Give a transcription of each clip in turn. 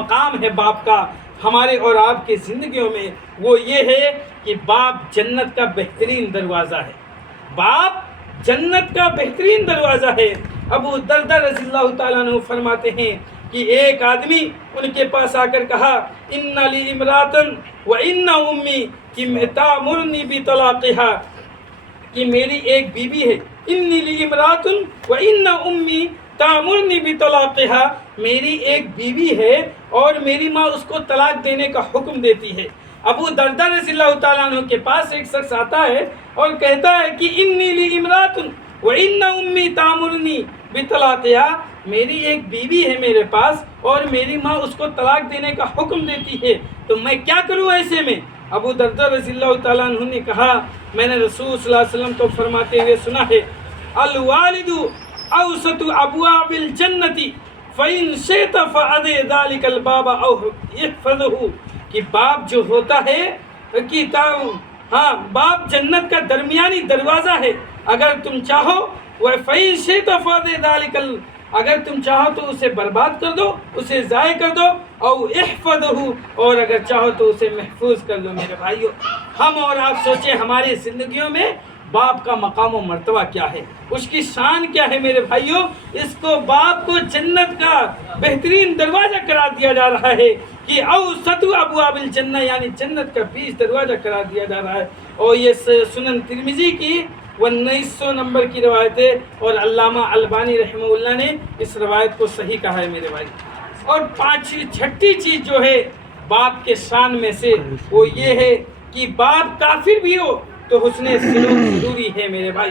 مقام ہے باپ کا ہمارے اور آپ کی زندگیوں میں، وہ یہ ہے کہ باپ جنت کا بہترین دروازہ ہے۔ باپ جنت کا بہترین دروازہ ہے۔ ابو دردہ رضی اللہ تعالیٰ عنہ فرماتے ہیں کہ ایک آدمی ان کے پاس آ کر کہا ان لی امراتن و ان امی کہ تامرنی بطلاقہا، کہ میری ایک بیوی ہے، ان لی امراتن و ان امی تامرنی بطلاقہا، میری ایک بیوی ہے اور میری ماں اس کو طلاق دینے کا حکم دیتی ہے۔ ابو دردہ رضی اللہ تعالیٰ عنہ کے پاس ایک شخص آتا ہے اور کہتا ہے کہ انی لی امراتن و ان امی تامرنی بطلاقہا، میری ایک بیوی ہے میرے پاس اور میری ماں اس کو طلاق دینے کا حکم دیتی ہے، تو میں کیا کروں ایسے میں؟ ابو دردہ رضی اللہ تعالیٰ عنہ نے کہا میں نے رسول صلی اللہ علیہ وسلم کو فرماتے ہوئے سنا ہے الوالد اوسط ابواب الجنت فإن شئت فأدع ذلك الباب او احفظه، کہ باپ جو ہوتا ہے کہ باپ جنت کا درمیانی دروازہ ہے، اگر تم چاہو فإن شئت فأدع ذلك، اگر تم چاہو تو اسے برباد کر دو، اسے ضائع کر دو، او احفظه، اور اگر چاہو تو اسے محفوظ کر دو۔ میرے بھائیو، ہم اور آپ سوچیں ہماری زندگیوں میں باپ کا مقام و مرتبہ کیا ہے، اس کی شان کیا ہے۔ میرے بھائیو، اس کو باپ کو جنت کا بہترین دروازہ قرار دیا جا رہا ہے کہ اوسط ابواب الجنہ، یعنی جنت کا 20 دروازہ قرار دیا جا رہا ہے۔ اور یہ سنن ترمذی کی 1900 نمبر کی روایت ہے اور علامہ البانی رحمہ اللہ نے اس روایت کو صحیح کہا ہے میرے بھائی۔ اور چھٹی چیز جو ہے باپ کے شان میں سے وہ یہ ہے کہ باپ کافر بھی ہو تو حسن سلوک ضروری ہے میرے بھائی۔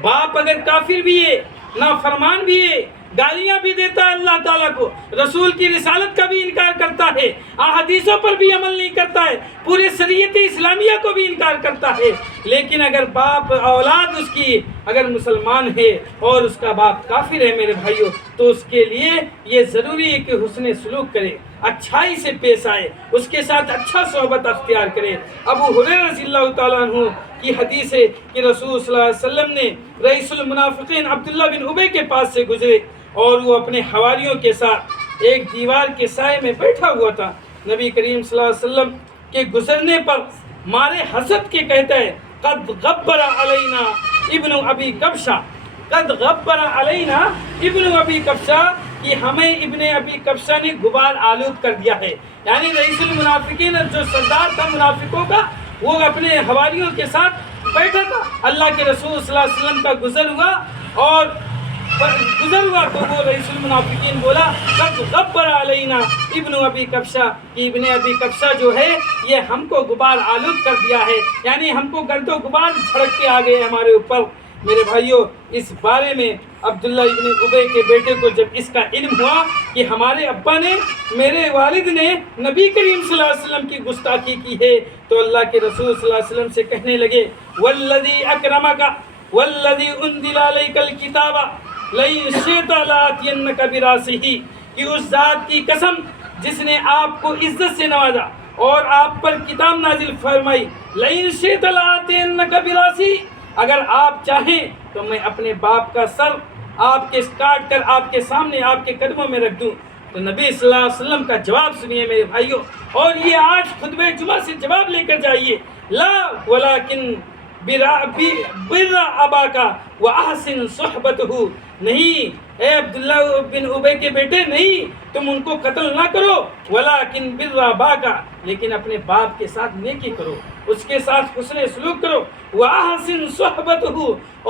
باپ اگر کافر بھی ہے، نافرمان بھی ہے، گالیاں بھی دیتا ہے اللہ تعالیٰ کو، رسول کی رسالت کا بھی انکار کرتا ہے، احادیثوں پر بھی عمل نہیں کرتا ہے، پورے شریعت اسلامیہ کو بھی انکار کرتا ہے، لیکن اگر باپ اولاد اس کی اگر مسلمان ہے اور اس کا باپ کافر ہے میرے بھائیوں، تو اس کے لیے یہ ضروری ہے کہ حسن سلوک کرے، اچھائی سے پیش آئے، اس کے ساتھ اچھا صحبت اختیار کرے۔ ابو ہریرہ رضی اللہ تعالیٰ عنہ کی حدیث ہے کہ رسول صلی اللہ علیہ وسلم نے رئیس المنافقین عبداللہ بن ابی کے پاس سے گزرے اور وہ اپنے حواریوں کے ساتھ ایک دیوار کے سائے میں بیٹھا ہوا تھا۔ نبی کریم صلی اللہ علیہ وسلم کے گزرنے پر مارے حسد کے کہتا ہے قد غبر علینا ابن ابی کبشہ، قد غبر علینا ابن ابی کبشہ، کہ ہمیں ابن ابی کبشہ نے غبار آلود کر دیا ہے۔ یعنی رئیس المنافقین جو سردار تھا منافقوں کا، وہ اپنے حواریوں کے ساتھ بیٹھا تھا۔ اللہ کے رسول صلی اللہ علیہ وسلم کا گزر ہوا تو وہ رئیس المنافقین بولا قد غبر علینا ابن ابی کبشہ، کہ ابن ابی کبشہ جو ہے یہ ہم کو غبار آلود کر دیا ہے، یعنی ہم کو گرد و غبار جھڑک کے آ گئے ہمارے اوپر۔ میرے بھائیوں، اس بارے میں عبداللہ ابن ابی کے بیٹے کو جب اس کا علم ہوا کہ ہمارے ابا نے، میرے والد نے نبی کریم صلی اللہ علیہ وسلم کی گستاخی کی ہے، تو اللہ کے رسول صلی اللہ علیہ وسلم سے کہنے لگے والذی اکرمک والذی انزل علیک الکتاب لئن شئت لآتینک براسہ، کہ اس ذات کی قسم جس نے آپ کو عزت سے نوازا اور آپ پر کتاب نازل فرمائی، لئن شئت لآتینک براسہ، اگر آپ چاہیں تو میں اپنے باپ کا سر آپ کے کاٹ کر آپ کے سامنے آپ کے قدموں میں رکھ دوں۔ تو نبی صلی اللہ علیہ وسلم کا جواب سنیے میرے بھائیوں، اور یہ آج خطبہ جمعہ سے جواب لے کر جائیے، لا ولیکن بر اباکا واحسن صحبتہ، نہیں اے عبداللہ بن ابی کے بیٹے، نہیں تم ان کو قتل نہ کرو، ولیکن بر اباکا، لیکن اپنے باپ کے ساتھ نیکی کرو، اس کے ساتھ حسن سلوک کرو، واحسن صحبتہ،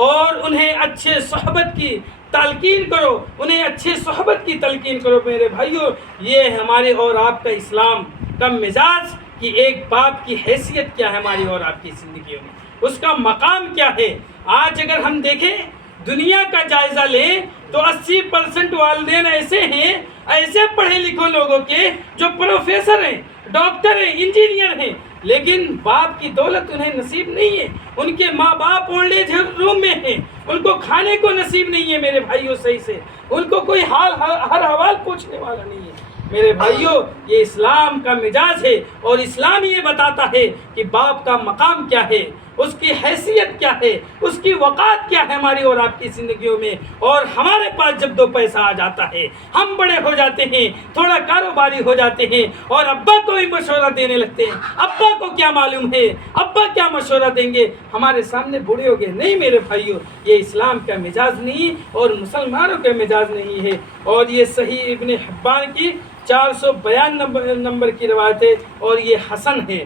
اور انہیں اچھے صحبت کی تلقین کرو، انہیں اچھے صحبت کی تلقین کرو۔ میرے بھائیوں، یہ ہمارے اور آپ کا اسلام کا مزاج کہ ایک باپ کی حیثیت کیا ہے ہماری اور آپ کی زندگیوں میں، اس کا مقام کیا ہے۔ آج اگر ہم دیکھیں دنیا کا جائزہ لیں تو 80% والدین ایسے ہیں، ایسے پڑھے لکھے لوگوں کے جو پروفیسر ہیں، ڈاکٹر ہیں، انجینئر ہیں، لیکن باپ کی دولت انہیں نصیب نہیں ہے، ان کے ماں باپ اولڈ ایج روم میں ہیں، ان کو کھانے کو نصیب نہیں ہے میرے بھائیوں صحیح سے، ان کو کوئی ہر حوال پوچھنے والا نہیں ہے۔ میرے بھائیوں، یہ اسلام کا مزاج ہے اور اسلام یہ بتاتا ہے کہ باپ کا مقام کیا ہے، اس کی حیثیت کیا ہے، اس کی وقار کیا ہے ہماری اور آپ کی زندگیوں میں. اور ہمارے پاس جب دو پیسہ آ جاتا ہے، ہم بڑے ہو جاتے ہیں، تھوڑا کاروباری ہو جاتے ہیں اور ابا کو بھی مشورہ دینے لگتے ہیں. ابا کو کیا معلوم ہے، ابا کیا مشورہ دیں گے، ہمارے سامنے بوڑھے ہو گئے. نہیں میرے بھائیوں، یہ اسلام کا مزاج نہیں اور مسلمانوں کا مزاج نہیں ہے. اور یہ صحیح ابن حبان کی 452 نمبر کی روایت ہے اور یہ حسن ہے.